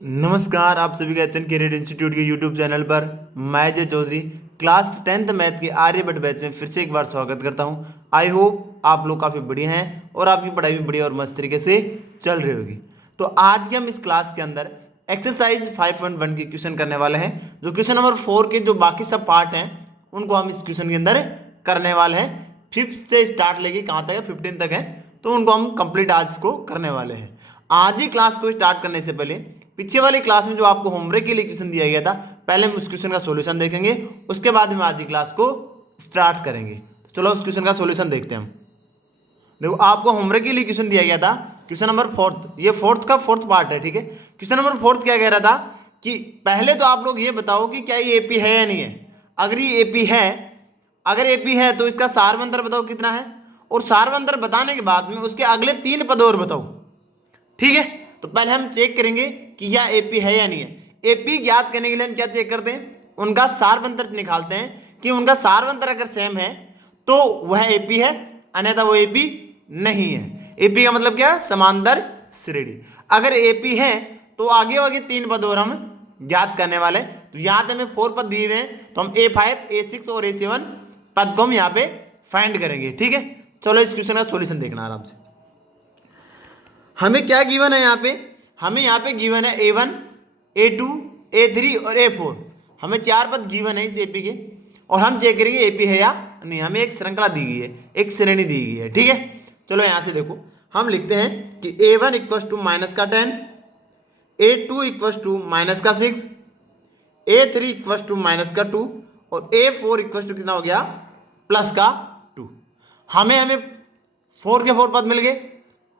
नमस्कार, आप सभी का एचएन कैरियर इंस्टीट्यूट के यूट्यूब चैनल पर मैं जय चौधरी क्लास 10th मैथ के आर्यभट्ट बैच में फिर से एक बार स्वागत करता हूं। आई होप आप लोग काफ़ी बढ़िया हैं और आपकी पढ़ाई भी बढ़िया और मस्त तरीके से चल रही होगी। तो आज के हम इस क्लास के अंदर एक्सरसाइज 5.1 की क्वेश्चन करने वाले हैं। जो क्वेश्चन नंबर 4 के जो बाकी सब पार्ट हैं उनको हम इस क्वेश्चन के अंदर करने वाले हैं। 5th से स्टार्ट लेके कहाँ तक है, 15 तक है, तो उनको हम कंप्लीट आज को करने वाले हैं। आज ही क्लास को स्टार्ट करने से पहले पीछे वाली क्लास में जो आपको होमवर्क के लिए क्वेश्चन दिया गया था, पहले हम उस क्वेश्चन का सॉल्यूशन देखेंगे, उसके बाद हम आज की क्लास को स्टार्ट करेंगे। तो चलो उस क्वेश्चन का सॉल्यूशन देखते हैं हम। देखो, आपको होमवर्क के लिए क्वेश्चन दिया गया था, क्वेश्चन नंबर 4, ये फोर्थ पार्ट है, ठीक है। क्वेश्चन नंबर 4 क्या कह रहा था कि पहले तो आप लोग ये बताओ कि क्या ये एपी है या नहीं है। अगर ये एपी है, अगर एपी है तो इसका सारवंतर बताओ कितना है, और सारवंतर बताने के बाद में उसके अगले 3 पद और बताओ, ठीक है। तो पहले हम चेक करेंगे कि यह एपी है या नहीं है। एपी ज्ञात करने के लिए हम क्या चेक करते हैं, उनका सारवंतर निकालते हैं कि उनका सारवंतर अगर सेम है तो वह एपी है, अन्यथा वो एपी नहीं है। एपी का मतलब क्या है, समांतर श्रेणी। अगर एपी है तो आगे 3 पद और हम ज्ञात करने वाले। तो यहाँ पे हमें 4 पद दिए हुए हैं, तो हम A5, A6 और A7 पद को हम यहाँ पे फाइंड करेंगे, ठीक है। चलो इस क्वेश्चन का सॉल्यूशन देखना आराम से। हमें क्या गिवन है यहाँ पे, हमें यहाँ पे गिवन है A1, A2, A3 और A4। हमें 4 पद गिवन है इस एपी के, और हम चेक करेंगे एपी है या नहीं। हमें एक श्रृंखला दी गई है, एक श्रेणी दी गई है, ठीक है। चलो यहाँ से देखो, हम लिखते हैं कि A1 इक्वस टू माइनस का 10, A2 इक्वस टू माइनस का 6, A3 इक्वस टू माइनस का 2 और A4 इक्वस टू कितना हो गया, प्लस का 2। हमें 4 के 4 पद मिल गए।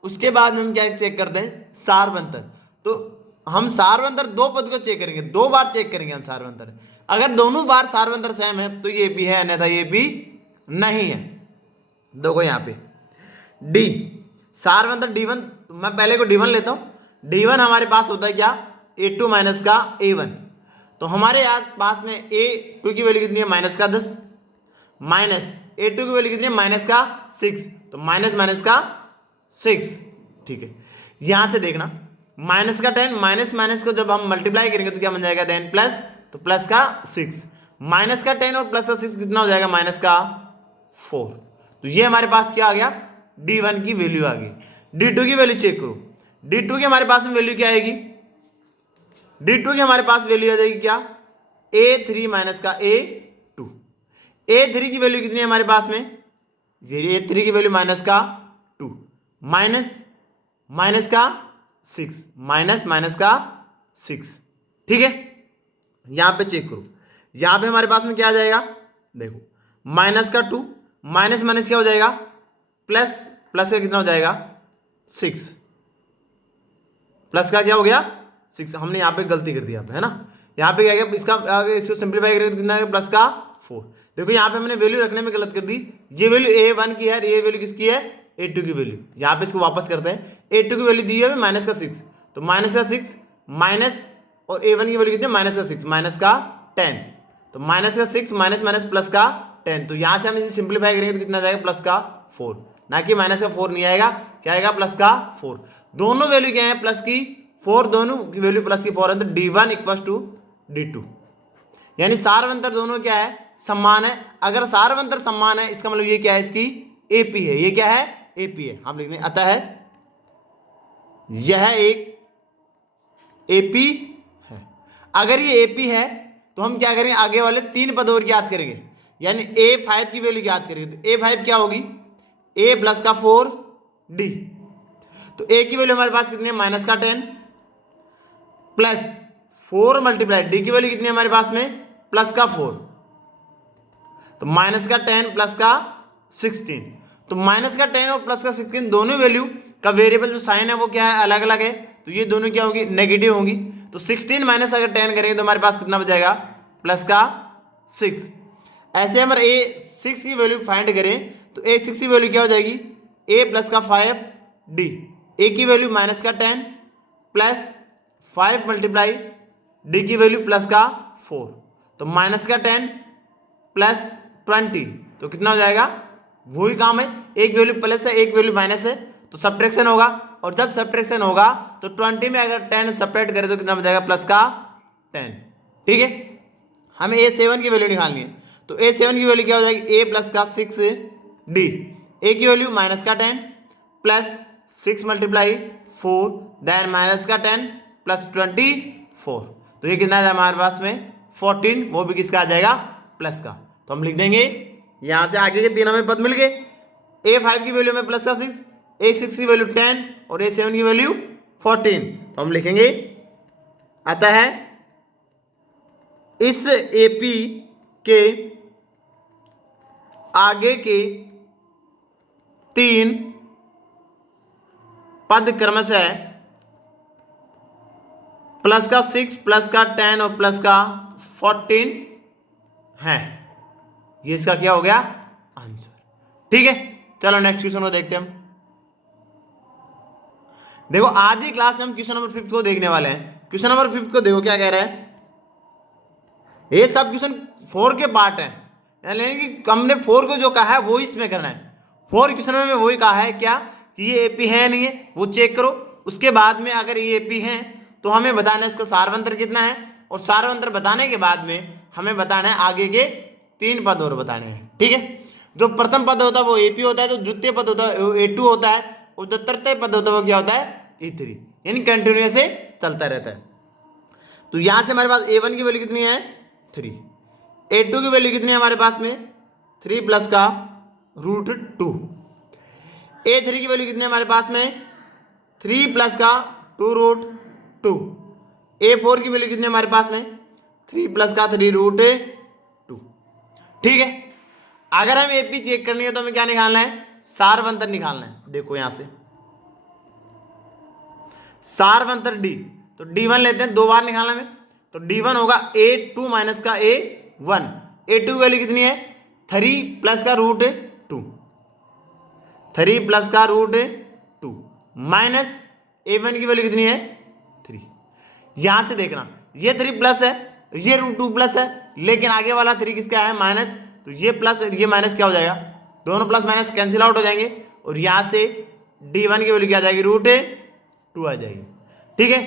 उसके बाद में हम क्या चेक करते हैं, सारवंतर। तो हम सारवंतर 2 पद को चेक करेंगे, 2 बार चेक करेंगे हम सारवंतर। अगर दोनों बार सारवंतर सेम है तो ये भी है, अन्यथा ये भी नहीं है। देखो यहाँ पे डी सारवंतर D1, मैं पहले को D1 लेता हूँ। D1 हमारे पास होता है क्या, A2 माइनस का A1। तो हमारे पास में A2 की वैल्यू कितनी है, माइनस का 10, माइनस A2 की वैल्यू कितनी है, माइनस का 6, तो माइनस माइनस का 6, ठीक है। यहां से देखना, माइनस का 10 माइनस माइनस को जब हम मल्टीप्लाई करेंगे तो क्या बन जाएगा, 10 प्लस, तो प्लस का 6, माइनस का 10 और प्लस का 6 कितना हो जाएगा, माइनस का 4। तो ये हमारे पास क्या आ गया, D1 की वैल्यू आ गई। D2 की वैल्यू चेक करो, D2 की हमारे पास में वैल्यू क्या आएगी, D2 की हमारे पास वैल्यू आ जाएगी क्या, A3 माइनस का A2। A3 की वैल्यू कितनी है हमारे पास में, A3 की वैल्यू माइनस का 2, माइनस माइनस का 6, माइनस माइनस का 6, ठीक है। यहां पे चेक करो, यहां पे हमारे पास में क्या आ जाएगा, देखो माइनस का 2, माइनस माइनस क्या हो जाएगा, प्लस, प्लस का कितना हो जाएगा, 6, प्लस का क्या हो गया, 6। हमने यहाँ पे गलती कर दी यहाँ पे, है ना। यहाँ पे क्या गया, इसका आगे इसको सिंप्लीफाई करेंगे तो कितना है, प्लस का 4। देखो यहाँ पे मैंने वैल्यू रखने में गलत कर दी, ये वैल्यू A1 की है, ये वैल्यू किसकी है, A2 की वैल्यू। यहाँ पे इसको वापस करते हैं, A2 की वैल्यू दी है माइनस का 6, तो माइनस का 6 माइनस, और A1 की वैल्यू कितनी है, माइनस का 6 माइनस का 10, तो माइनस का 6 माइनस माइनस प्लस का 10। तो यहाँ से हम इसे सिंप्लीफाई करेंगे तो कितना जाएगा, प्लस का 4, ना कि माइनस का 4 नहीं आएगा, क्या आएगा, प्लस का 4। दोनों वैल्यू क्या है, प्लस की 4, दोनों की वैल्यू प्लस की 4 है, तो D1 इक्वल टू D2, यानी सारवंतर दोनों क्या है, समान है। अगर सारवंतर समान है इसका मतलब ये क्या है, इसकी एपी है। ये क्या है, एपी है। हम लिखते हैं अतः यह एक एपी है। अगर ये एपी है तो हम क्या करेंगे, आगे वाले 3 पद और ज्ञात करेंगे, यानी A5 की वैल्यू ज्ञात करेंगे। तो A5 क्या होगी, A प्लस का 4 D। तो A की वैल्यू हमारे पास कितनी है, माइनस का 10 प्लस 4 मल्टीप्लाई D की वैल्यू कितनी है हमारे पास में, प्लस का 4, तो माइनस का 10 प्लस का 16। तो माइनस का 10 और प्लस का 16 दोनों वैल्यू का वेरिएबल जो साइन है वो क्या है, अलग अलग है, तो ये दोनों क्या होगी, नेगेटिव होंगी। तो 16 माइनस अगर 10 करेंगे तो हमारे पास कितना बचाएगा, प्लस का 6। ऐसे हमारे A6 की वैल्यू फाइंड करें तो A6 की वैल्यू क्या हो जाएगी, A प्लस का 5 D। A की वैल्यू माइनस का 10 प्लस 5 मल्टीप्लाई D की वैल्यू प्लस का 4, तो माइनस का 10 प्लस 20, तो कितना हो जाएगा, वही काम है, एक वैल्यू प्लस है एक वैल्यू माइनस है, तो सब्ट्रैक्शन होगा, और जब सब्ट्रैक्शन होगा तो 20 में अगर 10 सब्ट्रैक्ट करें तो कितना बचेगा, प्लस का 10। ठीक है, हमें A7 की वैल्यू निकालनी है, तो A7 की वैल्यू क्या हो जाएगी, A प्लस का 6D, A की वैल्यू माइनस का 10 प्लस 6 मल्टीप्लाई 4 देन माइनस का 10 प्लस 24, तो ये कितना है हमारे पास में 14, वो भी किसका आ जाएगा, प्लस का। तो हम लिख देंगे यहाँ से आगे के 3 हमें पद मिल गए, A5 की वैल्यू में प्लस का 6, A6 की वैल्यू 10 और A7 की वैल्यू 14। तो हम लिखेंगे आता है इस AP के आगे के 3 पद क्रमशः प्लस का 6 प्लस का 10 और प्लस का 14 है। ये इसका क्या हो गया, आंसर। ठीक है, चलो नेक्स्ट क्वेश्चन को देखते हैं हम। देखो आज ही क्लास में हम क्वेश्चन नंबर 5 को देखने वाले हैं। क्वेश्चन नंबर 5 को देखो क्या कह रहा है, ये सब क्वेश्चन 4 के पार्ट है, यानी कि हमने 4 को जो कहा है वो इसमें करना है। 4 क्वेश्चन में वही कहा है क्या कि ये AP है नहीं है, वो चेक करो। उसके बाद में अगर ये AP है तो हमें बताना है उसका सारवंतर कितना है, और सारवंतर बताने के बाद में हमें बताना है आगे के 3 पद और बताने हैं। ठीक है, जो प्रथम पद होता है वो AP होता है, जो द्वितीय पद होता है वो A2 होता है, और जो तृतीय पद होता है वो क्या होता है, A3, यानी कंटिन्यूअस से चलता रहता है। तो यहां से हमारे पास A1 की वैल्यू कितनी है, 3, A2 की वैल्यू कितनी है हमारे पास में 3 प्लस का √2, A3 की वैल्यू कितनी है हमारे पास में 3 प्लस का 2√2, A4 की वैल्यू कितनी है हमारे पास में 3 प्लस का 3√2। ठीक है, अगर हम AP चेक करनी है तो हमें क्या निकालना है, सारवंतर निकालना है। देखो यहां से सारवंतर D, तो D1 लेते हैं, 2 बार निकालना में, तो D1 होगा A2 माइनस का A1, A2 की वैल्यू कितनी है 3 प्लस का √2, 3 प्लस का √2 माइनस A1 की वैल्यू कितनी है 3। यहां से देखना ये 3 प्लस है, ये √2 प्लस है, लेकिन आगे वाला 3 किसका है, माइनस, तो ये प्लस ये माइनस क्या हो जाएगा, दोनों प्लस माइनस कैंसिल आउट हो जाएंगे, और यहां से D1 की वैल्यू क्या आ जाएगी, √2 आ जाएगी। ठीक है,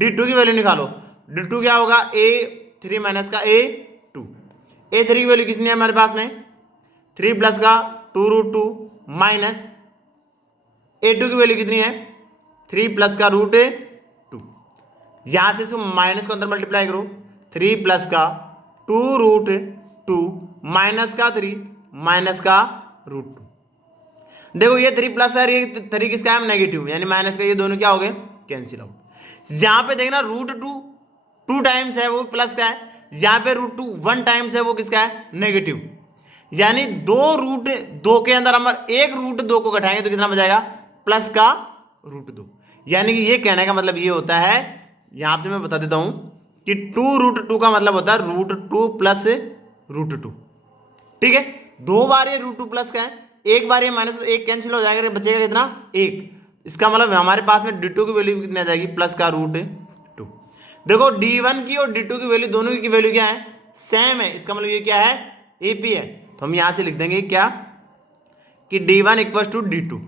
D2 की वैल्यू निकालो, D2 क्या होगा A3 माइनस का A2, A3 की वैल्यू कितनी है हमारे पास में 3 प्लस का 2√2 माइनस A2 की वैल्यू कितनी है 3 प्लस का √2, यहां से माइनस को अंदर मल्टीप्लाई करो, 3 प्लस का 2√2 माइनस का 3 माइनस का √2। देखो ये 3 प्लस है, ये 3 किसका है नेगेटिव, यानी माइनस का, ये दोनों क्या हो गए कैंसिल आउट। यहां पे देखना √2 2 टाइम्स है वो प्लस का है, यहां पे √2 1 टाइम्स है वो किसका है नेगेटिव, यानी 2√2 के अंदर हम एक √2 को घटाएंगे तो कितना बचाएगा, प्लस का √2। यानी कि ये कहने का मतलब ये होता है, यहां पे मैं बता देता हूं कि 2√2 का मतलब होता है √2 प्लस √2। ठीक है, 2 बार ये √2 प्लस का है, एक बार ये माइनस, तो एक कैंसिल हो जाएगा, बचेगा कितना 1। इसका मतलब हमारे पास में D2 की वैल्यू कितनी आ जाएगी, प्लस का √2। देखो D1 की और D2 की वैल्यू, दोनों की वैल्यू क्या है, सेम है, इसका मतलब ये क्या है AP है। तो हम यहां से लिख देंगे क्या कि D1 इक्वल टू D2,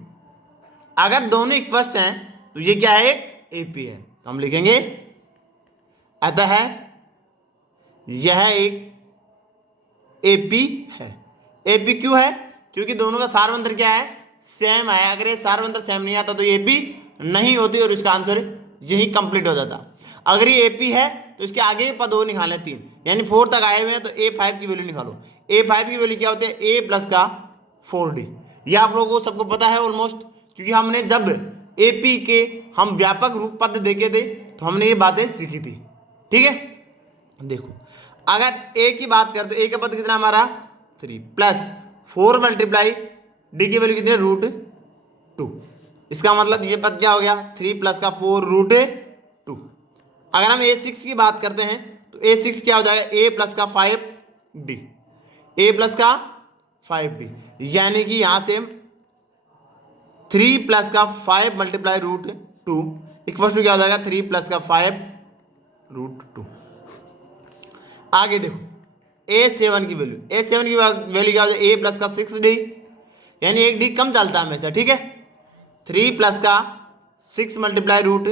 अगर दोनों इक्वल हैं तो ये क्या है AP है। तो हम लिखेंगे अतः यह एक AP है। AP क्यों है, क्योंकि दोनों का सारवंतर क्या है, सेम है। अगर ये सारवंतर सेम नहीं आता तो ये AP नहीं होती और इसका आंसर यही कंप्लीट हो जाता। अगर ये AP है तो इसके आगे पद और निकालने 3, यानी 4 तक आए हुए हैं, तो A5 की वैल्यू निकालो। A5 की वैल्यू क्या होती है A प्लस का 4D, यह आप लोगों को सबको पता है ऑलमोस्ट, क्योंकि हमने जब AP के हम व्यापक रूप पद देखे थे तो हमने ये बातें सीखी थी। ठीक है, देखो अगर A की बात करें तो A का पद कितना हमारा 3 प्लस 4 मल्टीप्लाई D की वैल्यू कितनी है √2, इसका मतलब ये पद क्या हो गया 3 प्लस का 4 √2। अगर हम A6 की बात करते हैं तो A6 क्या हो जाएगा A प्लस का 5D, A प्लस का 5D, यानी कि यहां से 3 प्लस का 5 मल्टीप्लाई √2 इक्वल टू क्या हो जाएगा 3 प्लस का 5√2। आगे देखो A7 की वैल्यू, A7 की वैल्यू क्या हो जाएगी A प्लस का 6D, यानी एक D कम चलता है हमेशा। ठीक है, 3 प्लस का 6 मल्टीप्लाई रूट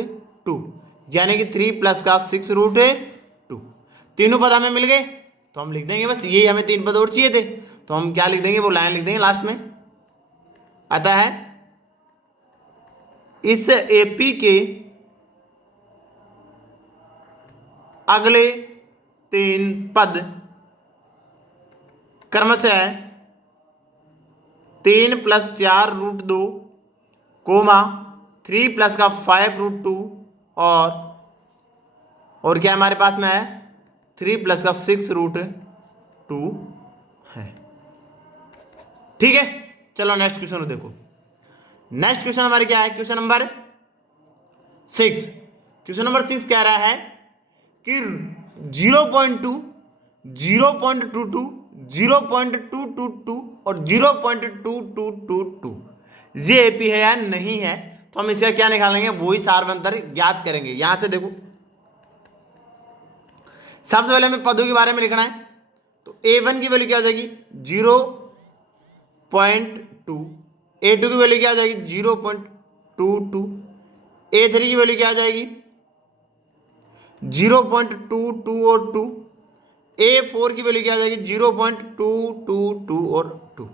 2, यानी कि 3 प्लस का 6 रूट 2। तीनों पद हमें मिल गए, तो हम लिख देंगे बस ये, हमें 3 पद और चाहिए थे, तो हम क्या लिख देंगे, वो लाइन लिख देंगे लास्ट में। आता है इस एपी के अगले 3 पद क्रमशः 3 प्लस 4 रूट 2, कोमा 3 प्लस का 5 रूट 2 और क्या हमारे पास में है 3 प्लस का 6 रूट 2 है। ठीक है, चलो नेक्स्ट क्वेश्चन देखो। नेक्स्ट क्वेश्चन हमारे क्या है, क्वेश्चन नंबर 6। क्वेश्चन नंबर 6 कह रहा है कि 0.2, 0.22, 0.222 और 0.2222 ये एपी है या नहीं है, तो हम इसका क्या निकालेंगे, वही सार्वंतर ज्ञात करेंगे। यहां से देखो, सबसे पहले हमें पदों के बारे में लिखना है, तो a1 की वैल्यू क्या हो जाएगी 0.2, a2 की वैल्यू क्या हो जाएगी 0.22, a3 की वैल्यू क्या हो जाएगी 0.22 और 2, a4 की वैल्यू क्या आ जाएगी 0.222 और 2।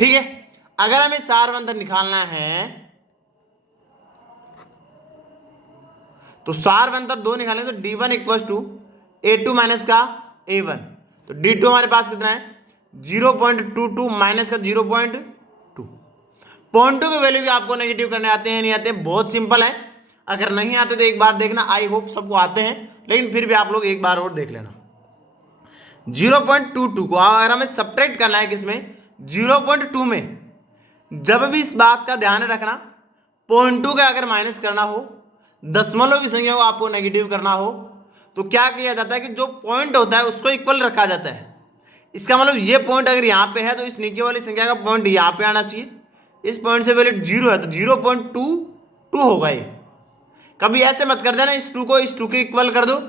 ठीक है, अगर हमें सार्वंतर निकालना है तो सार्वंतर 2 निकालें, तो d1 equal to a2 minus का a1, तो d2 हमारे पास कितना है 0.22 माइनस का 0.2। पॉइंट टू की वैल्यू भी आपको नेगेटिव करने आते हैं नहीं आते हैं, बहुत सिंपल है। अगर नहीं आते तो एक बार देखना, आई होप सबको आते हैं, लेकिन फिर भी आप लोग एक बार और देख लेना। 0.22 को अगर हमें सब्ट्रैक्ट करना है किसमें 0.2 में, जब भी इस बात का ध्यान रखना, 0.2 का अगर माइनस करना हो, दशमलव की संख्या को आपको नेगेटिव करना हो, तो क्या किया जाता है कि जो पॉइंट होता है उसको इक्वल रखा जाता है। इसका मतलब ये पॉइंट अगर यहाँ पे है तो इस नीचे वाली संख्या का पॉइंट यहाँ पे आना चाहिए। इस पॉइंट से वैल्यू 0 है तो 0.22 होगा ये। कभी ऐसे मत कर देना इस 2 को इस 2 के इक्वल कर दो,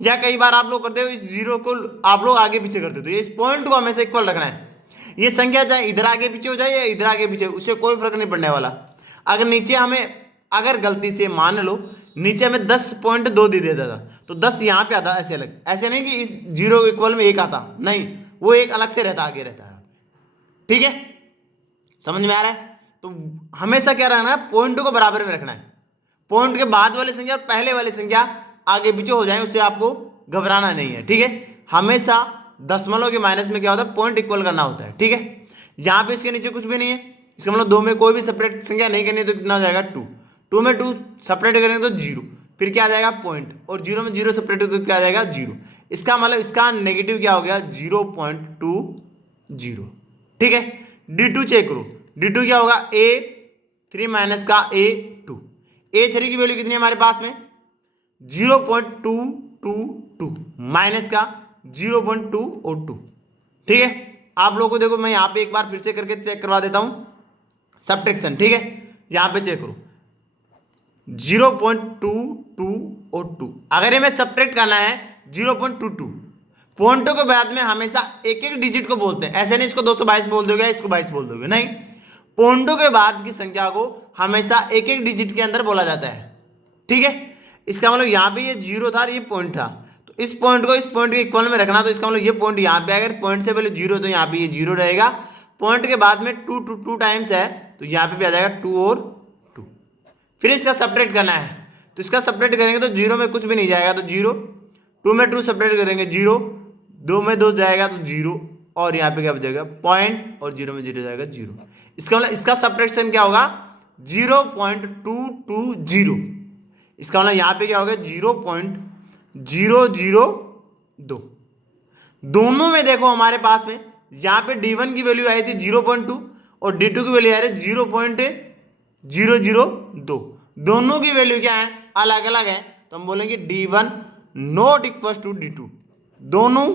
या कई बार आप लोग करते हो इस 0 को आप लोग आगे पीछे करते हो, तो ये इस पॉइंट को हमेशा इक्वल रखना है। ये संख्या चाहे इधर आगे पीछे हो जाए या इधर आगे पीछे, उससे कोई फर्क नहीं पड़ने वाला। अगर नीचे हमें अगर गलती से मान लो नीचे हमें 10.2 दे देता था, तो 10 यहाँ पे आता ऐसे अलग, ऐसे नहीं कि इस 0 के इक्वल में 1 आता, नहीं, वो एक अलग से रहता, आगे रहता है। ठीक है, समझ में आ रहा है? तो हमेशा क्या रखना है, पॉइंट को बराबर में रखना है। पॉइंट के बाद वाली संख्या और पहले वाली संख्या आगे पीछे हो जाए, उससे आपको घबराना नहीं है। ठीक है, हमेशा दशमलव के माइनस में क्या होता है, पॉइंट इक्वल करना होता है। ठीक है, यहाँ पे इसके नीचे कुछ भी नहीं है, इसका मतलब 2 में कोई भी सेपरेट संख्या नहीं करनी है, तो कितना हो जाएगा 2। 2 में 2 सेपरेट करेंगे तो 0, फिर क्या आ जाएगा पॉइंट, और 0 में 0 सेपरेट तो क्या आ जाएगा 0। इसका मतलब इसका नेगेटिव क्या हो गया 0.20। ठीक है, d2 चेक करो, d2 क्या होगा a3 माइनस का a2। a3 की वैल्यू कितनी है हमारे पास में 0.222 माइनस का 0.2 और 2। ठीक है, आप लोगों को देखो मैं यहाँ पे एक बार फिर से करके चेक करवा देता हूँ सब्ट्रैक्शन। ठीक है, यहाँ पे चेक करो 0.22 और 2, अगर हमें सब्ट्रैक्ट करना है 0.22, पॉइंटों के बाद में हमेशा एक एक डिजिट को बोलते हैं, ऐसे नहीं इसको 222 बोल दोगे इसको 22 बोल दोगे, नहीं, पॉइंटों के बाद की संख्या को हमेशा एक एक डिजिट के अंदर बोला जाता है। ठीक है, इसका मतलब यहाँ पे ये 0 था और ये पॉइंट था, तो इस पॉइंट को इस पॉइंट के इक्वल में रखना, तो इसका मतलब ये पॉइंट यहाँ पे अगर पॉइंट से पहले 0 तो यहाँ पे ये 0 रहेगा, पॉइंट के बाद में 2 टाइम्स है तो यहाँ पे भी आ जाएगा 2 और 2। फिर इसका सब्ट्रैक्ट करना है, तो इसका सब्ट्रैक्ट करेंगे तो 0 में कुछ भी नहीं जाएगा तो 0, 2 में 2 सब्ट्रैक्ट करेंगे 0, 2 में 2 जाएगा तो 0, और यहाँ पे क्या बचेगा पॉइंट, और 0 में 0 जाएगा 0। इसका मतलब इसका सब्ट्रैक्शन क्या होगा 0.220। इसका मतलब यहाँ पे क्या होगा 0.002। दोनों में देखो हमारे पास में यहाँ पे d1 की वैल्यू आई थी 0.2 और d2 की वैल्यू आ रही 0.002। दोनों की वैल्यू क्या है अलग अलग है, तो हम बोलेंगे d1 not equal to d2। दोनों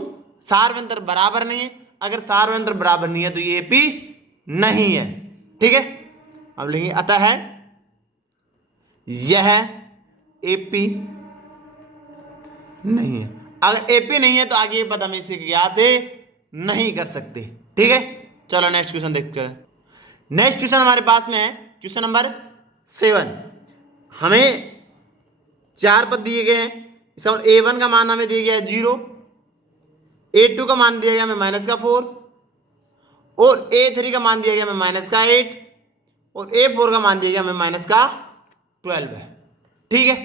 सार्वंतर बराबर नहीं है, अगर सार्वंतर बराबर नहीं है तो ये एपी नहीं है। ठीक है, अब लेंगे अतः है यह एपी नहीं है। अगर एपी नहीं है तो आगे ये पद हम इसे ज्ञात नहीं कर सकते। ठीक है, चलो नेक्स्ट क्वेश्चन देखते हैं। नेक्स्ट क्वेश्चन हमारे पास में है क्वेश्चन नंबर 7। हमें 4 पद दिए गए हैं, इसका मतलब A1 का मान हमें दिया गया है 0, A2 का मान दिया गया हमें -4 और A3 का मान दिया गया हमें -8 और A4 का मान दिया गया हमें -12 है। ठीक है,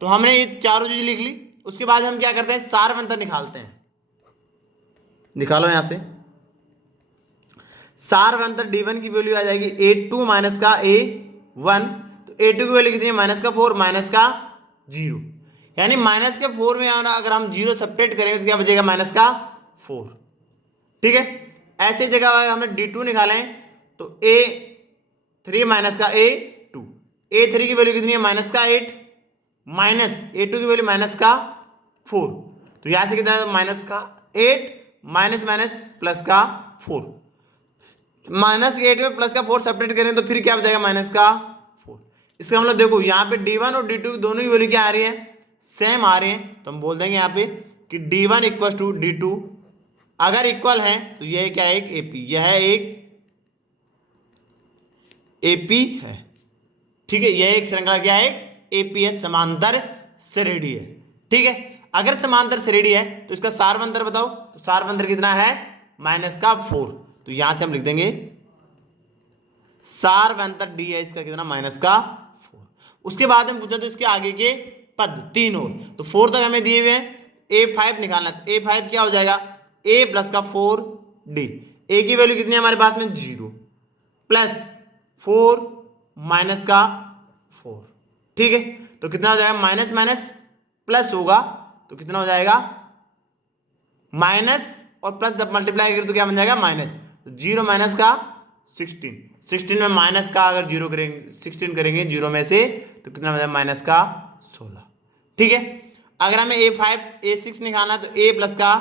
तो हमने ये चारों चीज लिख ली। उसके बाद हम क्या करते हैं, सार अंतर निकालते हैं। निकालो यहां से सार अंतर D1 की वैल्यू आ जाएगी A2 माइनस का A1, तो A2 की वैल्यू कितनी है -4 -0, यानी -4 में अगर हम 0 सब्ट्रैक्ट करेंगे तो क्या बचेगा -4। ठीक है, ऐसे जगह अगर हमने D2 निकाले तो A3 माइनस का A2, A3 की वैल्यू कितनी है -8 माइनस A2 की वैल्यू -4, तो यहां से कितना है -8 माइनस माइनस प्लस का 4, -8 में प्लस का 4 सेपरेट करें तो फिर क्या हो जाएगा -4। इसका मतलब देखो यहाँ पे D1 और D2 दोनों की वैल्यू क्या आ रही है, सेम आ रही है, तो हम बोल देंगे यहाँ पे कि D1 इक्वल टू D2, अगर इक्वल है तो यह क्या है, एक AP, यह एक AP है। ठीक है, यह एक श्रृंखला क्या है, एक AP है, समांतर श्रेणी है। ठीक है, अगर समांतर श्रेणी है तो इसका सारवंतर बताओ, तो सारवंतर कितना है -4, तो यहां से हम लिख देंगे सारवंतर D है इसका कितना -4। उसके बाद हम पूछा तो इसके आगे के पद 3 और, तो 4 तक हमें दिए हुए हैं, A5 निकालना है, तो A5 क्या हो जाएगा A प्लस का 4D, A की वैल्यू कितनी है हमारे पास में 0 प्लस 4 माइनस का 4। ठीक है, तो कितना हो जाएगा, माइनस माइनस प्लस होगा तो कितना हो जाएगा माइनस, और प्लस जब मल्टीप्लाई करें तो क्या बन जाएगा माइनस, तो 0 माइनस का 16 में माइनस का अगर 0 करेंगे 16 करेंगे 0 में से तो कितना बन जाएगा -16। ठीक है, अगर हमें A6 निकालना है तो A प्लस का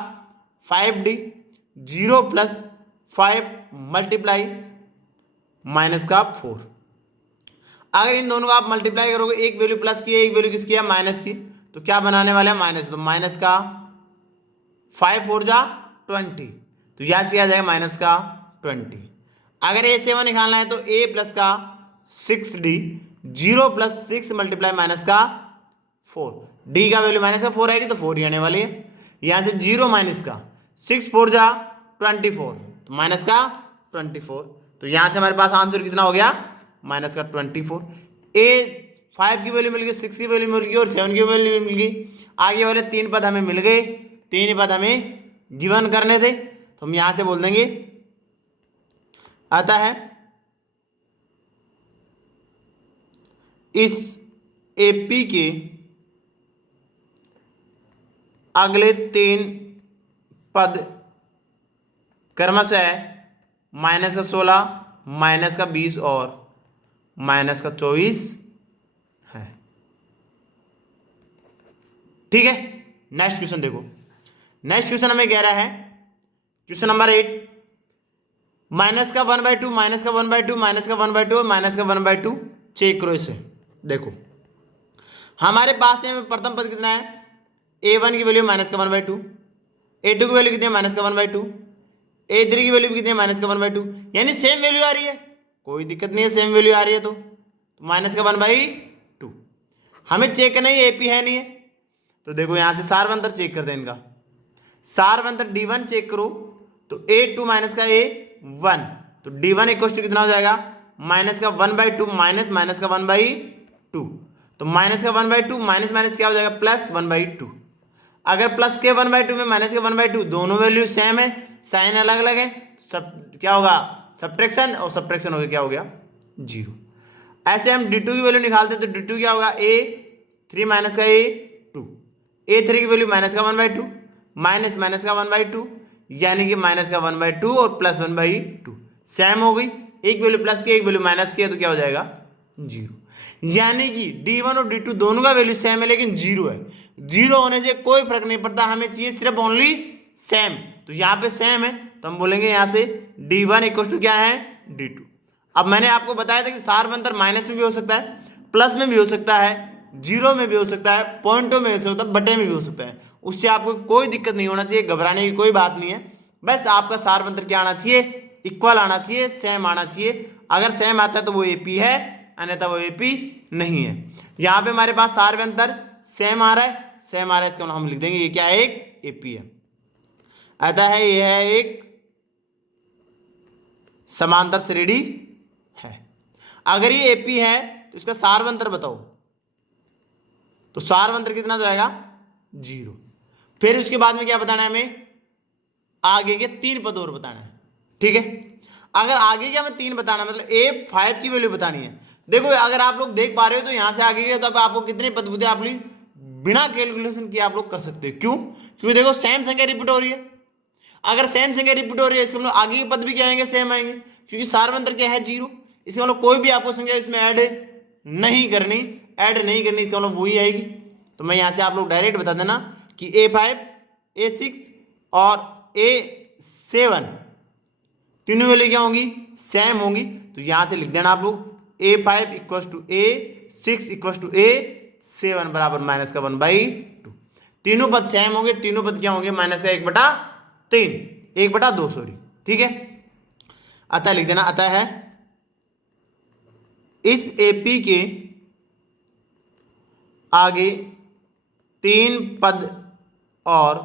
5D 0 प्लस 5 मल्टीप्लाई -4। अगर इन दोनों को आप मल्टीप्लाई करोगे, एक वैल्यू प्लस की है एक वैल्यू किसकी है माइनस की, तो क्या बनाने वाले हैं माइनस, तो माइनस का 5 4 जा 20, तो यहां से आ जाएगा -20। अगर A7 निकालना है तो A प्लस का 6D 0 प्लस 6 मल्टीप्लाई -4, D का वैल्यू -4 आएगी तो 4 ही आने वाली है। यहां से 0 माइनस का 6 4 जा 24, तो -24, तो यहां से हमारे पास आंसर कितना हो गया -24। A5 की वैल्यू मिल गई, 6 की वैल्यू मिल गई और 7 की वैल्यू मिल गई। आगे वाले 3 पद हमें मिल गए, 3 पद हमें गिवन करने थे, तो हम यहां से बोल देंगे आता है इस AP के अगले 3 पद क्रमशः -16 -20 और -24 है। ठीक है, नेक्स्ट क्वेश्चन देखो। नेक्स्ट क्वेश्चन हमें कह रहा है क्वेश्चन नंबर 8, -1/2 -1/2 -1/2 -1/2 चेक करो इसे। देखो हमारे पास में प्रथम पद कितना है, A1 की वैल्यू -1/2, A2 की वैल्यू कितनी है -1/2, A3 की वैल्यू कितनी है -1/2, यानी सेम वैल्यू आ रही है, कोई दिक्कत नहीं है, सेम वैल्यू आ रही है तो -1/2। हमें चेक करना है AP है नहीं है, तो देखो यहां से सारवंतर चेक करते हैं इनका। सारवंतर D1 चेक करो तो A2 माइनस का A1, तो D1 इक्वल टू कितना हो जाएगा -1/2 माइनस -1/2, तो -1/2 माइनस माइनस क्या हो जाएगा +1/2। अगर प्लस के 1/2 में माइनस के 1/2 दोनों वैल्यू सेम है, साइन अलग अलग है, सब क्या होगा सब्ट्रैक्शन, और सब्ट्रैक्शन हो गया क्या हो गया 0। ऐसे हम D2 की वैल्यू निकालते हैं तो D2 क्या होगा A3 माइनस का A2, A3 की वैल्यू -1/2 माइनस माइनस का 1/2, यानी कि -1/2 और +1/2 सेम हो गई, एक वैल्यू प्लस की एक वैल्यू माइनस की है तो क्या हो जाएगा 0। यानी कि D1 और D2 दोनों का वैल्यू सेम है लेकिन 0 है। 0 होने से कोई फर्क नहीं पड़ता, हमें चाहिए सिर्फ ओनली सेम, तो यहाँ पे सेम है तो हम बोलेंगे यहाँ से D1 इक्वल टू क्या है D2। अब मैंने आपको बताया था कि सारवंतर माइनस में भी हो सकता है, प्लस में भी हो सकता है, 0 में भी हो सकता है, पॉइंटों में हो सकता है, बटे में भी हो सकता है, उससे आपको कोई दिक्कत नहीं होना चाहिए, घबराने की कोई बात नहीं है। बस आपका सारवंतर क्या आना चाहिए, इक्वल आना चाहिए, सेम आना चाहिए। अगर सेम आता है तो वो AP है, अन्यथा वो एपी नहीं है। यहाँ पे हमारे पास सार्वंतर सेम आ रहा है, इसका हम लिख देंगे ये क्या है, एक एपी है। अतः है यह है एक समांतर श्रेणी है। अगर ये एपी है तो इसका सार्वंतर बताओ, तो सार्वंतर कितना जाएगा, 0। फिर उसके बाद में क्या बताना है हमें, आगे के 3 पद और बताना है। ठीक है, अगर आगे के हमें 3 बताना मतलब A5 की वैल्यू बतानी है। देखो अगर आप लोग देख पा रहे हो तो यहाँ से आगे के तो आपको कितने पद बुद्धि आप लोग बिना कैलकुलेशन किए आप लोग कर सकते हो। क्यों, क्योंकि देखो सेम संख्या रिपीट हो रही है। अगर सेम संख्या रिपीट हो रही है इसके मतलब आगे के पद भी क्या आएंगे, सेम आएंगे, क्योंकि सार्वंतर क्या है, 0। इसका मतलब कोई भी आपको संख्या इसमें ऐड नहीं करनी, इसका मतलब वही आएगी। तो मैं यहाँ से आप लोग डायरेक्ट बता देना कि A5, A6 और A7 तीनों वैल्यू क्या होंगी, सेम होंगी। तो यहाँ से लिख देना आप लोग A5 equal to A6 equal to A7 बराबर -1/2। तीनों पद सेम होंगे, तीनों पद क्या होंगे, -1/3, 1/2 सॉरी। ठीक है, अतः लिख देना, अतः है इस एपी के आगे 3 पद और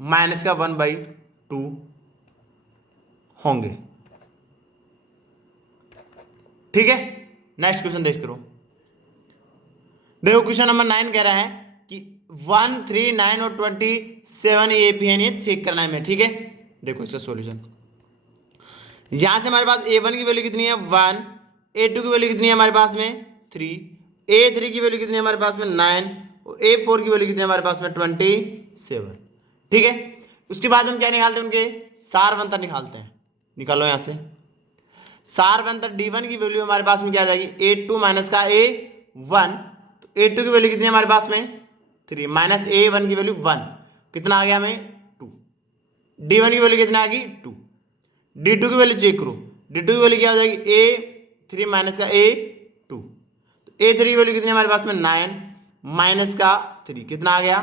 -1/2 होंगे। ठीक है, नेक्स्ट क्वेश्चन देख करो। देखो क्वेश्चन नंबर 9 कह रहा है कि 1, 3, 9 और 27 ये एपी है, ये चेक करना है हमें। ठीक है, देखो इसका सॉल्यूशन। यहां से हमारे पास A1 की वैल्यू कितनी है, 1, A2 की वैल्यू कितनी है हमारे पास में 3, A3 की वैल्यू कितनी है हमारे पास में 9 और A4 की वैल्यू कितनी है हमारे पास में 27। ठीक है, उसके बाद हम क्या निकालते हैं, उनके सार्वंतर निकालते हैं। निकालो यहाँ से सार्वंतर D1 की वैल्यू हमारे पास में क्या आ जाएगी, A2 माइनस का A1। तो A2 की वैल्यू कितनी है हमारे पास में 3 माइनस A1 की वैल्यू 1, कितना आ गया हमें 2। D1 की वैल्यू कितना आ गई 2। D2 की वैल्यू चेक करो, D2 की वैल्यू क्या हो जाएगी A3 माइनस का A2। तो A3 की वैल्यू कितनी है हमारे पास में 9 माइनस का 3, कितना आ गया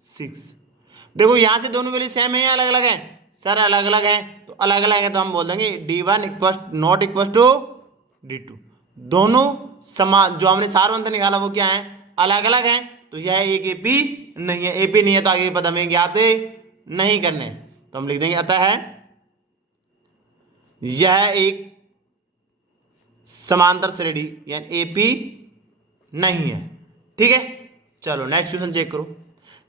6। देखो यहाँ से दोनों वैल्यू सेम है या अलग अलग है, सर अलग अलग है। तो अलग अलग है तो हम बोल देंगे D1 not equal to D2। दोनों समान, जो हमने सार्वंतर निकाला वो क्या है, अलग अलग है। तो यह एक एपी नहीं है, एपी नहीं है तो आगे पद हमें ज्ञात नहीं करने। तो हम लिख देंगे अतः है यह एक समांतर श्रेणी यानी एपी नहीं है। ठीक है, चलो नेक्स्ट क्वेश्चन चेक करो।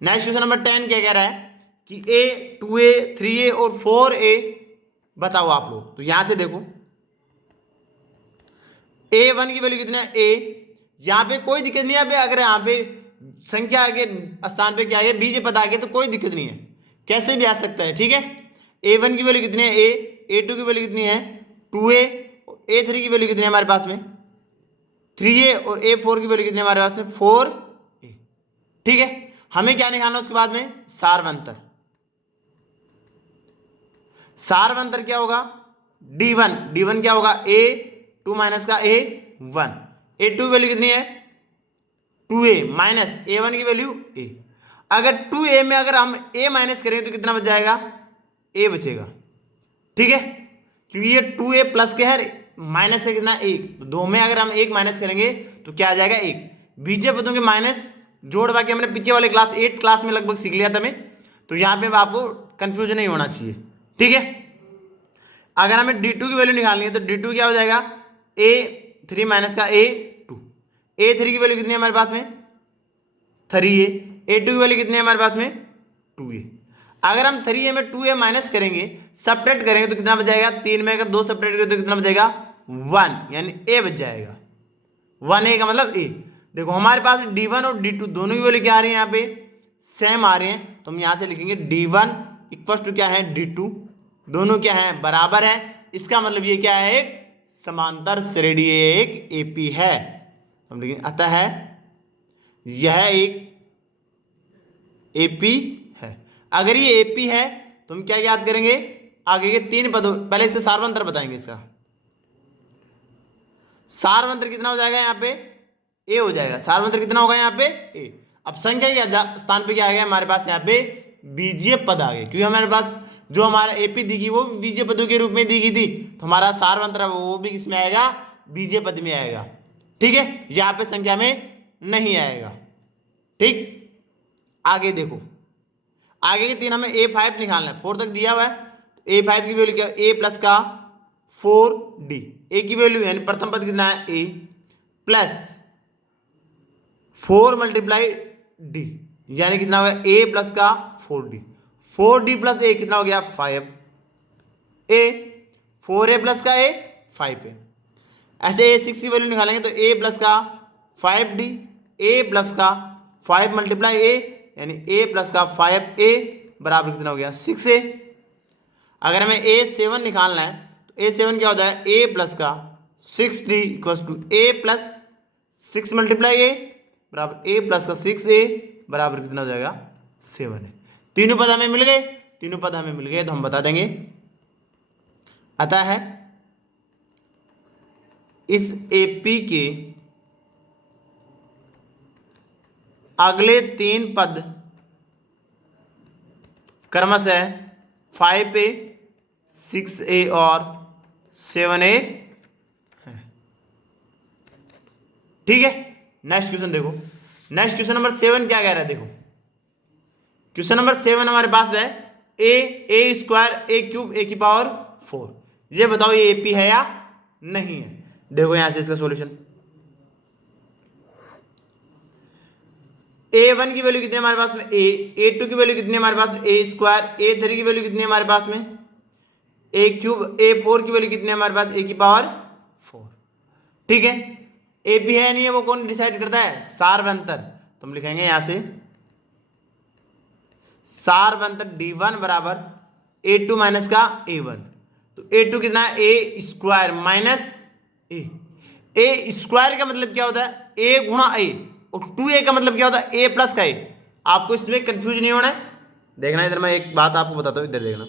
नेक्स्ट क्वेश्चन नंबर 10 क्या कह रहा है कि A, 2A, 3A और 4A बताओ आप लोग। तो यहां से देखो A1 की वैल्यू कितनी है A, यहाँ पे कोई दिक्कत नहीं है। यहाँ पे अगर यहाँ पे संख्या आगे स्थान पे क्या है बीजे पद आगे तो कोई दिक्कत नहीं है, कैसे भी आ सकता है। ठीक है, A1 की वैल्यू कितनी है A, A2 की वैल्यू कितनी है 2A, A3 की वैल्यू कितनी है हमारे पास में 3A और A4 की वैल्यू कितनी है हमारे पास में 4A। ठीक है, हमें क्या निकालना है उसके बाद में सार्वंतर। सार्वंतर क्या होगा D1 क्या होगा A2 माइनस का A1। A2 वैल्यू कितनी है 2A माइनस A1 की वैल्यू A। अगर 2A में अगर हम A माइनस करें तो कितना बच जाएगा A बचेगा। ठीक है, क्योंकि ये 2A प्लस के है, माइनस है कितना 1। तो 2 में अगर हम 1 माइनस करेंगे तो क्या आ जाएगा 1। बीजे पदों के माइनस जोड़ बाकी हमने पीछे वाले क्लास 8 क्लास में लगभग सीख लिया था मैं, तो यहाँ पे आपको कंफ्यूजन नहीं होना चाहिए। ठीक है, अगर हमें D2 की वैल्यू निकालनी है तो D2 क्या हो जाएगा A3 माइनस का A2। A3 की वैल्यू कितनी है हमारे पास में 3A, A2 की वैल्यू कितनी है हमारे पास में 2A। अगर हम 3A में 2A माइनस करेंगे, सब्ट्रैक्ट करेंगे तो कितना बच जाएगा, 3 में अगर 2 सब्ट्रैक्ट करेंगे तो कितना बच जाएगा 1, यानी A बच जाएगा। 1A का मतलब A। देखो हमारे पास D1 और D2 दोनों की वैल्यू क्या आ रही है, यहाँ पे सेम आ रहे हैं। तो हम यहाँ से लिखेंगे D1 इक्वल टू क्या है D2, दोनों क्या है बराबर है। इसका मतलब ये क्या है एक समांतर श्रेणी, एक एपी है। हम लिखेंगे अतः है यह एक एपी है। अगर ये एपी है तो हम क्या याद करेंगे, आगे के 3 पदों, पहले इससे सार्वंतर बताएंगे। इसका सार्वंतर कितना हो जाएगा यहाँ पे A हो जाएगा। सार्वंतर कितना होगा यहाँ पे A। अब संख्या के स्थान पे क्या आ गया हमारे पास यहाँ पे बीजीय पद आ गए, क्योंकि हमारे पास जो हमारा एपी दी गई वो बीजीय पदों के रूप में दी गई थी। तो हमारा सार्वंतर वो भी किसमें आएगा, बीजीय पद में आएगा। ठीक है, यहाँ पे संख्या में नहीं आएगा। ठीक, आगे देखो, आगे के तीन हमें A5 निकालना है, 4 तक दिया हुआ है। A5 की वैल्यू क्या है, A प्लस का 4D। ए की वैल्यू यानी प्रथम पद कितना है A प्लस 4 मल्टीप्लाई D, यानी कितना हो गया A प्लस का 4D। 4D प्लस A कितना हो गया 5A। 4A प्लस का A 5A। ऐसे A6 की वैल्यू निकालेंगे तो A प्लस का 5D, A प्लस का 5 मल्टीप्लाई A यानी A प्लस का 5A बराबर कितना हो गया 6A। अगर हमें A7 निकालना है तो A7 क्या होता है A प्लस का 6D equals to A plus 6 multiply A बराबर A प्लस का 6A बराबर कितना हो जाएगा 7 है। तीनों पद हमें मिल गए, तीनों पद हमें मिल गए तो हम बता देंगे। अतः है इस AP के अगले तीन पद क्रमशः 5A 6A और 7A है। ठीक है, नेक्स्ट क्वेश्चन देखो। नेक्स्ट क्वेश्चन नंबर 7 क्या कह रहा है, देखो क्वेश्चन नंबर 7 हमारे पास है A square A cube A की पावर 4। ये बताओ ये AP है या नहीं है। देखो यहां से इसका सॉल्यूशन, A1 की वैल्यू कितनी है हमारे पास में A2 की वैल्यू कितनी है हमारे पास में A स्क्वायर, A3 की वैल्यू कितनी है हमारे पास में A क्यूब, A4 की वैल्यू कितनी है हमारे पास A की पावर 4। ठीक है, AP है नहीं है वो कौन डिसाइड करता है, सार्वंतर। तो हम लिखेंगे यहां से सार्वंतर D1 बराबर A2 माइनस का A1। तो A2 कितना है A square minus A square का मतलब क्या होता है A गुणा A, और 2A का मतलब क्या होता है A प्लस का A। आपको इसमें कंफ्यूज नहीं होना है। देखना इधर मैं एक बात आपको बताता हूँ, इधर देखना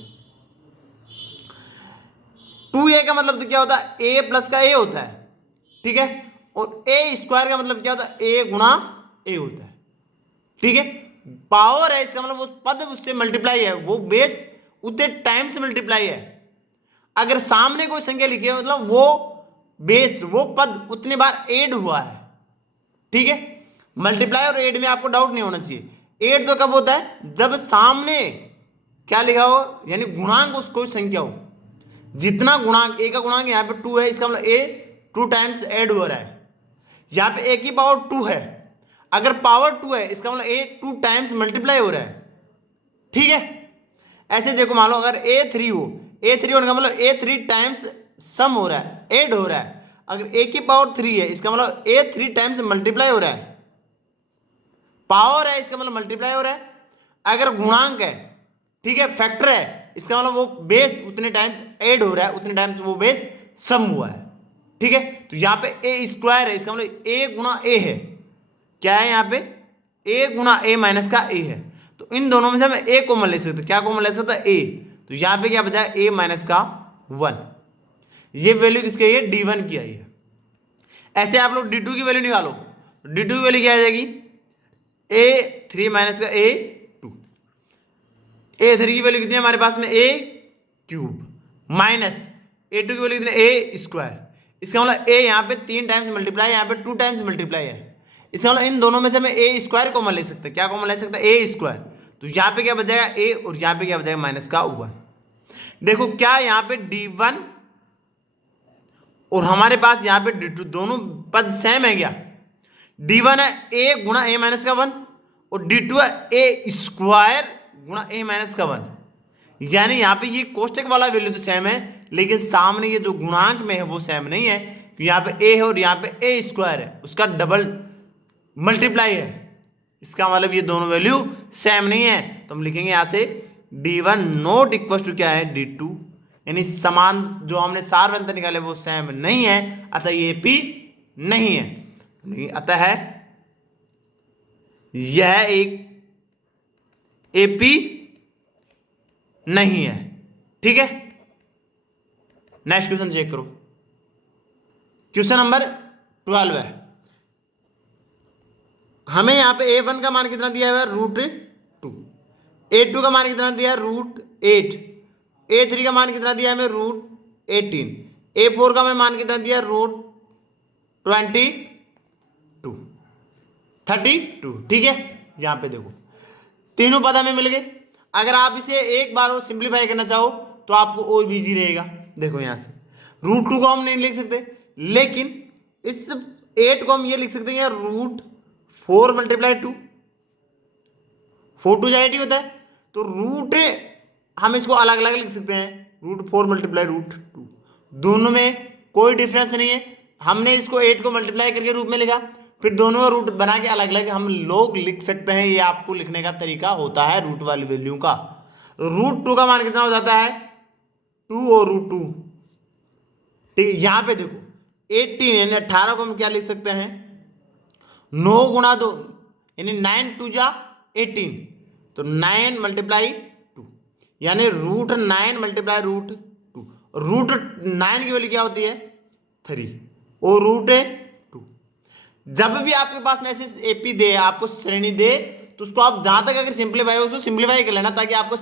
2A का मतलब तो क्या होता है A प्लस का A होता है। ठीक है, और A स्क्वायर का मतलब क्या होता है A गुणा A होता है। ठीक है, पावर है इसका मतलब वो पद उससे मल्टीप्लाई है, वो बेस उतने टाइम्स मल्टीप्लाई है। अगर सामने कोई संख्या लिखी है मतलब वो बेस वो पद उतने बार ऐड हुआ है। ठीक है, मल्टीप्लाई और ऐड में आपको डाउट नहीं होना चाहिए। ऐड तो कब होता है जब सामने क्या लिखा हो यानी गुणांक उस कोई संख्या हो। जितना गुणांक A का गुणांक यहाँ पे 2 है, इसका मतलब A 2 टाइम्स ऐड हो रहा है। यहाँ पे A की पावर 2 है, अगर पावर 2 है इसका मतलब A 2 टाइम्स मल्टीप्लाई हो रहा है। ठीक है, ऐसे देखो मान लो अगर A3 हो, A3 होने का मतलब A 3 टाइम्स सम हो रहा है, ऐड हो रहा है। अगर A की पावर 3 है इसका मतलब A 3 टाइम्स मल्टीप्लाई हो रहा है। पावर है इसका मतलब मल्टीप्लाई हो रहा है। अगर गुणांक है, ठीक है, फैक्टर है, इसका मतलब वो बेस उतने टाइम्स ऐड हो रहा है, उतने टाइम्स वो बेस सम हुआ है। ठीक है, तो यहाँ पे A स्क्वायर है इसका मतलब A गुणा A है। क्या है यहाँ पे A गुणा A माइनस का A है। तो इन दोनों में से हम A कॉमन ले सकते हैं। क्या कॉमन ले सकते हैं A, तो यहाँ पे क्या बचा A माइनस का 1। ये वैल्यू किसकी आई है D1 की आई है। ऐसे आप लोग D2 की वैल्यू निकालो, D2 की वैल्यू क्या आ जाएगी A3 माइनस का A2। A3 की वैल्यू कितनी है हमारे पास में A क्यूब माइनस A2 की वैल्यू कितनी है A स्क्वायर। इसका मतलब A यहाँ पे 3 टाइम्स मल्टीप्लाई है, यहाँ पे 2 टाइम्स मल्टीप्लाई है। इसका मतलब इन दोनों में से हमें A स्क्वायर कॉमन ले सकते हैं। क्या कॉमन ले सकते हैं A स्क्वायर। तो यहाँ पे क्या बचेगा A और यहाँ पे क्या बचेगा माइनस का 1। देखो क्या यहाँ पे D1 और हमारे पास यहाँ पे D2 दोनों पद सेम है क्या। D1 है A गुणा A माइनस का 1 और D2 है A स्क्वायर गुणा A माइनस का 1। यानी यहाँ पे ये कोष्टक वाला वैल्यू तो सेम है, लेकिन सामने ये जो गुणांक में है वो सेम नहीं है। तो यहाँ पे A है और यहाँ पे A स्क्वायर है, उसका डबल मल्टीप्लाई है। इसका मतलब ये दोनों वैल्यू सेम नहीं है। तो हम लिखेंगे यहाँ से D1 नॉट इक्वल टू क्या है D2, यानी समान जो हमने सार्वंतर निकाले वो सेम नहीं है, अतः ये P नहीं है। अतः है यह एक AP नहीं है। ठीक है, नेक्स्ट क्वेश्चन चेक करो। क्वेश्चन नंबर 12 है। हमें यहां पे A1 का मान कितना दिया हुआ है √2, A2 का मान कितना दिया है √8, A3 का मान कितना दिया है हमें √18, A4 का हमें मान कितना दिया है √20 32। ठीक है, यहाँ पे देखो तीनों पद हमें मिल गए। अगर आप इसे एक बार और सिंप्लीफाई करना चाहो तो आपको और भी इजी रहेगा। देखो यहाँ से √2 को हम नहीं लिख सकते, लेकिन इस 8 को हम ये लिख सकते हैं √4 मल्टीप्लाई 2, 4 2 8 होता है, तो रूट हम इसको अलग अलग लिख सकते हैं, √4 मल्टीप्लाई √2। दोनों में कोई डिफरेंस नहीं है। हमने इसको 8 को मल्टीप्लाई करके रूप में लिखा, फिर दोनों का रूट बना के अलग अलग हम लोग लिख सकते हैं। ये आपको लिखने का तरीका होता है रूट वाली वैल्यू का। √2 का मान कितना हो जाता है 2 और √2। ठीक है, यहाँ पे देखो 18 यानी 18 को हम क्या लिख सकते हैं 9 गुणा 2 यानी 9 2 जा 18, तो 9 मल्टीप्लाई 2 यानी √9 मल्टीप्लाई √2। √9 की वैल्यू क्या होती है 3 और √2। जब भी आपके पास में ऐसे एपी दे, आपको श्रेणी दे, तो उसको आप जहां तक अगर सिंप्लीफाई हो उसको सिंप्लीफाई कर लेना, ताकि आपको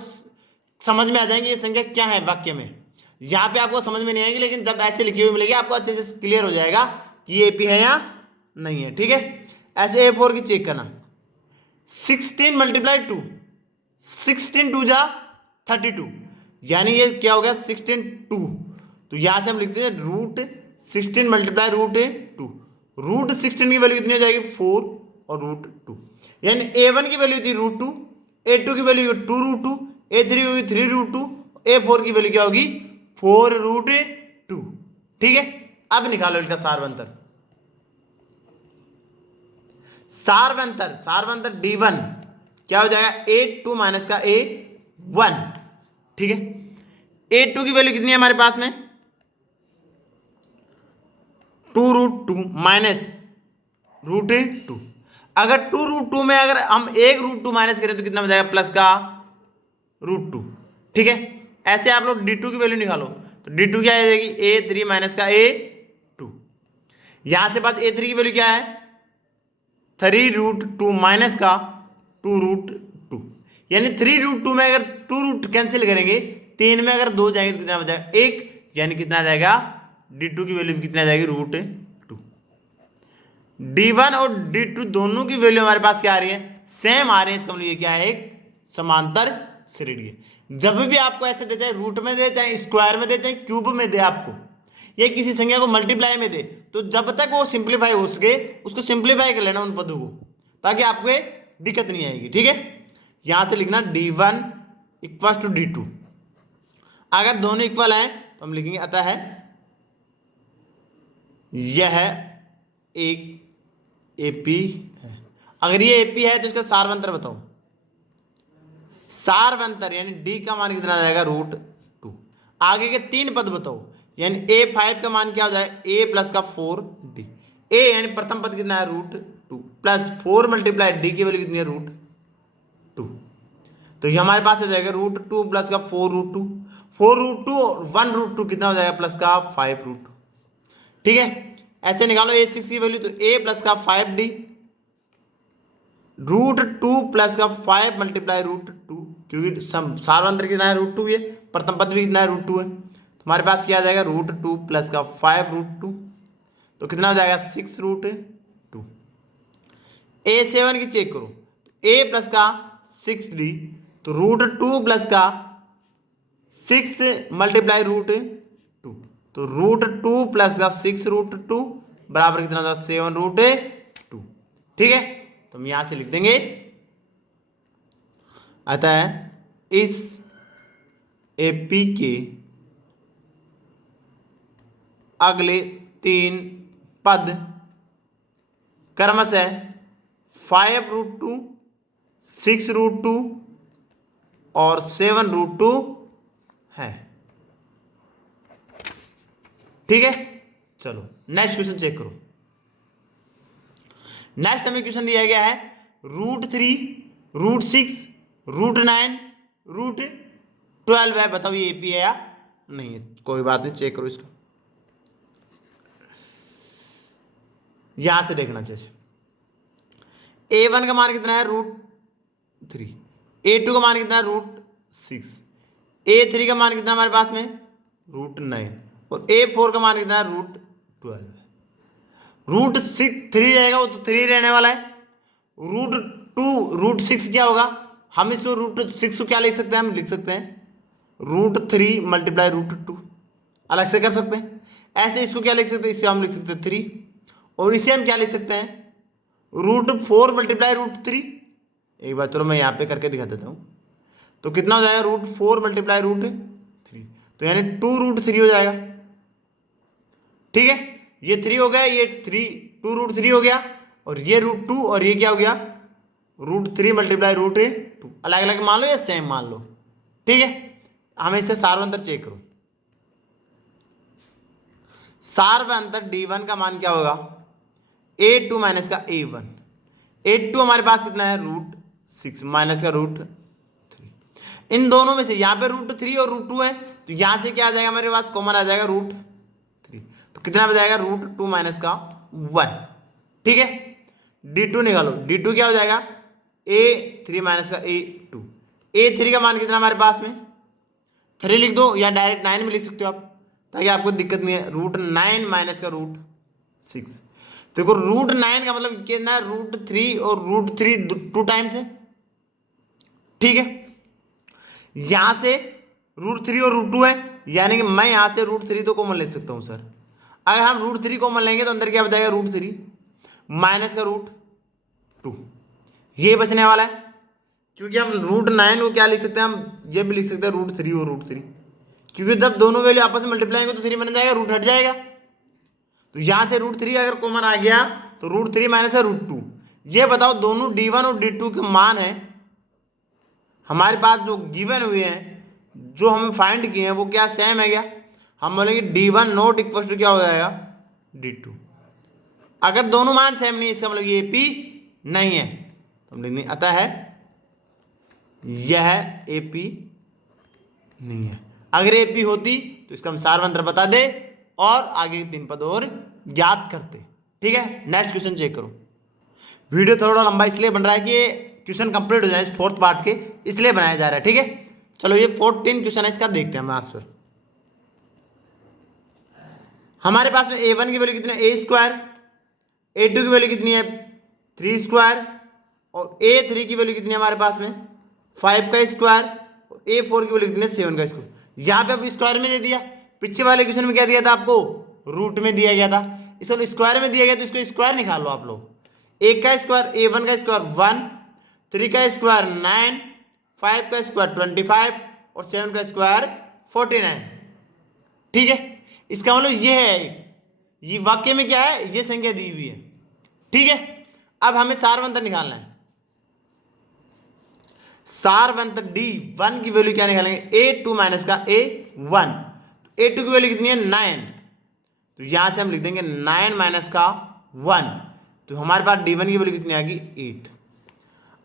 समझ में आ जाएंगे ये संख्या क्या है वाक्य में। यहाँ पे आपको समझ में नहीं आएगी, लेकिन जब ऐसे लिखी हुई मिलेगी आपको अच्छे से क्लियर हो जाएगा कि ये एपी है या नहीं है। ठीक है, ऐसे A4 की चेक करना 16 मल्टीप्लाई 2, 16 2 जा 32, यानी ये क्या हो गया 16 2। तो यहां से हम लिखते हैं √16 मल्टीप्लाई √2। √16 की वैल्यू कितनी हो जाएगी 4 और √2, यानी A1 की वैल्यू थी √2, A2 की वैल्यू 2 √2, A3 होगी 3 √2, A4 की वैल्यू क्या होगी 4 √2। ठीक है, अब निकालो इसका सारवंतर। सारवंतर D1 क्या हो जाएगा A2 माइनस का A1। ठीक है, A2 की वैल्यू कितनी है हमारे पास में 2 √2 माइनस √2। अगर 2 √2 में अगर हम एक √2 माइनस करें तो कितना हो जाएगा प्लस का √2। ठीक है, ऐसे आप लोग D2 की वैल्यू निकालो, तो D2 क्या आ जाएगी A3 माइनस का A2। यहां से बात A3 की वैल्यू क्या है 3 √2 माइनस का 2 √2, यानी 3 √2 में अगर 2 रूट कैंसिल करेंगे, 3 में अगर 2 जाएंगे तो कितना बचेगा 1, यानी कितना आ जाएगा D2 की वैल्यू कितना आ जाएगी √2। D1 और D2 दोनों की वैल्यू हमारे पास क्या आ रही है सेम आ रही है, इसका मतलब ये क्या है एक समांतर श्रेणी है। जब भी आपको ऐसे दे, चाहे रूट में दे, चाहे स्क्वायर में दे, चाहे क्यूब में दे, आपको ये किसी संख्या को मल्टीप्लाई में दे, तो जब तक वो सिंप्लीफाई हो सके उसको सिंप्लीफाई कर लेना उन पदों को, ताकि आपको दिक्कत नहीं आएगी। ठीक है, यहां से लिखना D1 इक्वल टू D2। अगर दोनों इक्वल हैं तो हम लिखेंगे अतः यह एक एपी है। अगर ये एपी है तो इसका सारवंतर बताओ। सारवंतर यानी D का मान कितना आ जाएगा √2। आगे के 3 पद बताओ, यानी A5 का मान क्या हो जाएगा A प्लस का 4D। A यानी प्रथम पद कितना है √2 प्लस 4 मल्टीप्लाई D की वैल्यू कितनी है √2, तो ये हमारे पास आ जाएगा √2 प्लस का 4 √2, 4 √2 और 1 √2 कितना हो जाएगा प्लस का 5 √2। ठीक है, ऐसे निकालो A6 की वैल्यू, तो A प्लस का 5D √2 प्लस का 5 मल्टीप्लाई √2, क्योंकि सारवंतर कितना है √2 है, प्रथम पद भी कितना है √2 है, तो हमारे पास क्या आ जाएगा √2 प्लस का 5 √2, तो कितना हो जाएगा 6 √2। A7 की चेक करो, A प्लस का 6D, तो √2 प्लस का 6 मल्टीप्लाई √2, तो √2 प्लस का 6 √2 बराबर कितना होगा 7 √2। ठीक है, तो हम यहां से लिख देंगे अतः इस एपी के अगले 3 पद क्रमशः 5 √2, 6 √2 और 7 √2 है। ठीक है, चलो नेक्स्ट क्वेश्चन चेक करो। नेक्स्ट हमें क्वेश्चन दिया गया है √3, √6, √9, √12 है। बताओ ये एपी है या नहीं है। कोई बात नहीं, चेक करो इसको, यहां से देखना चाहिए। A1 का मान कितना है √3, A2 का मान कितना है √6, A3 का मान कितना हमारे पास में √9 और A4 का मान कितना है √12। √3 रहेगा वो तो 3 रहने वाला है, रूट 2 रूट 6 क्या होगा, हम इसको रूट 6 को क्या लिख सकते हैं, हम लिख सकते हैं रूट 3 मल्टीप्लाई रूट 2, अलग से कर सकते हैं। ऐसे इसको क्या लिख सकते हैं, इसे हम लिख सकते हैं 3, और इसे हम क्या लिख सकते हैं रूट 4 मल्टीप्लाई रूट 3। एक बार चलो मैं यहाँ पे करके दिखा देता हूँ। तो कितना हो जाएगा रूट 4 मल्टीप्लाई रूट 3, तो यानी 2 रूट 3 हो जाएगा। ठीक है, ये 3 हो गया, ये 2 रूट 3 हो गया, और ये रूट 2, और ये क्या हो गया रूट 3 मल्टीप्लाई रूट 2। अलग अलग मान लो या सेम मान लो। ठीक है, हमें इससे सार्वंतर चेक करो। सार्वंतर D1 का मान क्या होगा, A2 माइनस का A1। A2 हमारे पास कितना है रूट 6 माइनस का रूट 3। इन दोनों में से यहाँ पे रूट 3 और रूट 2 है, तो यहाँ से क्या आ जाएगा हमारे पास, कॉमन आ जाएगा रूट 3। तो कितना बजाएगा रूट 2 माइनस का 1। ठीक है, D2 निकालो। D2 क्या हो जाएगा A3 माइनस का A2। A3 का मान कितना हमारे पास में 3 लिख दो, या डायरेक्ट 9 में लिख सकते हो आप, ताकि आपको दिक्कत नहीं है। रूट 9 माइनस का रूट 6। देखो रूट 9 का मतलब कितना है रूट 3, और रूट 3 2 टाइम्स है। ठीक है, यहां से रूट 3 और रूट 2 है, यानी कि मैं यहां से रूट 3 तो कॉमन ले सकता हूं सर। अगर हम रूट 3 कॉमन लेंगे तो अंदर क्या बचाएगा रूट 3 माइनस का रूट 2, ये बचने वाला है। क्योंकि हम रूट 9 को क्या लिख सकते हैं, हम ये भी लिख सकते हैं रूट 3 और रूट 3, क्योंकि जब दोनों वैल्यू आपस में मल्टीप्लाई होंगे तो 3 बन जाएगा, रूट हट जाएगा। तो यहां से रूट 3 अगर कॉमन आ गया तो रूट 3 माइनस है रूट 2। ये बताओ दोनों D1 और D2 के मान है हमारे पास जो गिवन हुए हैं, जो हमें फाइंड किए हैं, वो क्या सेम है क्या। हम बोलेंगे D1 नॉट इक्वल टू क्या हो जाएगा D2। अगर दोनों मान सेम नहीं, इसका मतलब ये AP नहीं है, तो हम लिखेंगे अतः है यह AP नहीं है। अगर AP होती तो इसका हम सारवंत्र बता दे और आगे के 3 पद और ज्ञात करते। ठीक है, नेक्स्ट क्वेश्चन चेक करो। वीडियो थोड़ा लंबा इसलिए बन रहा है कि क्वेश्चन कंप्लीट हो जाए इस 4th पार्ट के, इसलिए बनाया जा रहा है। ठीक है, चलो ये 14 क्वेश्चन है, इसका देखते हैं हम आंसर। हमारे पास में A1 की वैल्यू कितनी है A², A2 की वैल्यू कितनी है 3², और A3 की वैल्यू कितनी है हमारे पास में 5 का स्क्वायर, और A4 की वैल्यू कितनी है 7 का स्क्वायर। यहाँ पे अब स्क्वायर में दे दिया, पिछले वाले क्वेश्चन में क्या दिया था आपको रूट में दिया गया था, इसको स्क्वायर में दिया गया, तो इसको स्क्वायर निकाल लो आप लोग। 1 का स्क्वायर A1 का स्क्वायर 1, 3 का स्क्वायर 9, 5 का स्क्वायर 25, और 7 का स्क्वायर 49। ठीक है, इसका मतलब ये है, ये वाक्य में क्या है, ये संख्या दी हुई है। ठीक है, अब हमें सारवंतर निकालना है। सारवंतर D1 की वैल्यू क्या निकालेंगे A2 माइनस का A1। A2 की वैल्यू कितनी है 9, तो यहां से हम लिख देंगे 9 माइनस का 1, तो हमारे पास D1 की वैल्यू कितनी आ गई 8।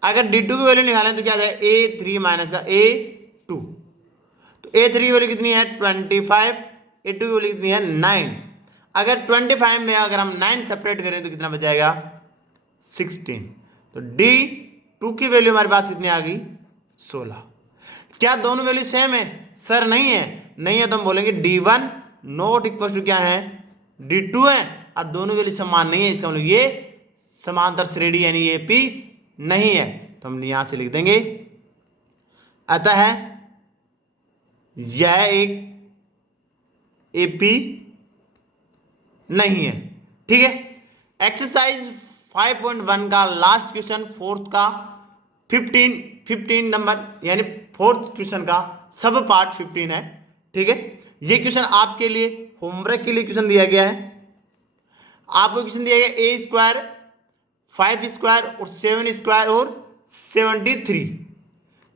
अगर D2 की वैल्यू निकालें तो क्या आ जाएगा A3 माइनस का A2, तो A3 की वैल्यू कितनी है 25, A2 की वैल्यू कितनी है 9। अगर 25 में अगर हम 9 सेपरेट करें तो कितना बचाएगा 16, तो D2 की वैल्यू हमारे पास कितनी आ गई 16। क्या दोनों वैल्यू सेम है सर, नहीं है, नहीं है तो हम बोलेंगे D1 नॉट इक्वल टू क्या है D2 है, और दोनों वैल्यू समान नहीं है, इसका मतलब ये समांतर श्रेणी यानी ये AP नहीं है। तो हम यहां से लिख देंगे अतः यह एक AP नहीं है। ठीक है, एक्सरसाइज 5.1 का लास्ट क्वेश्चन 4th का 15 नंबर यानी 4th क्वेश्चन का सब पार्ट 15 है। ठीक है, ये क्वेश्चन आपके लिए होमवर्क के लिए क्वेश्चन दिया गया है। आपको क्वेश्चन दिया गया A², 5² और 7² और 73।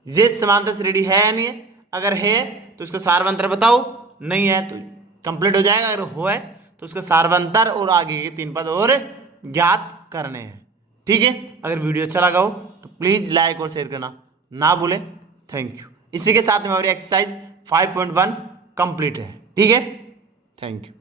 ये समांतर श्रेणी है या नहीं है, अगर है तो इसका सारवंतर बताओ, नहीं है तो कंप्लीट हो जाएगा, अगर हो है तो उसका सारवंतर और आगे के 3 पद और ज्ञात करने हैं। ठीक है, अगर वीडियो अच्छा लगा हो तो प्लीज़ लाइक और शेयर करना ना भूलें। Thank you. इसी के साथ में हमारी एक्सरसाइज 5.1 कंप्लीट है। ठीक है, थैंक यू।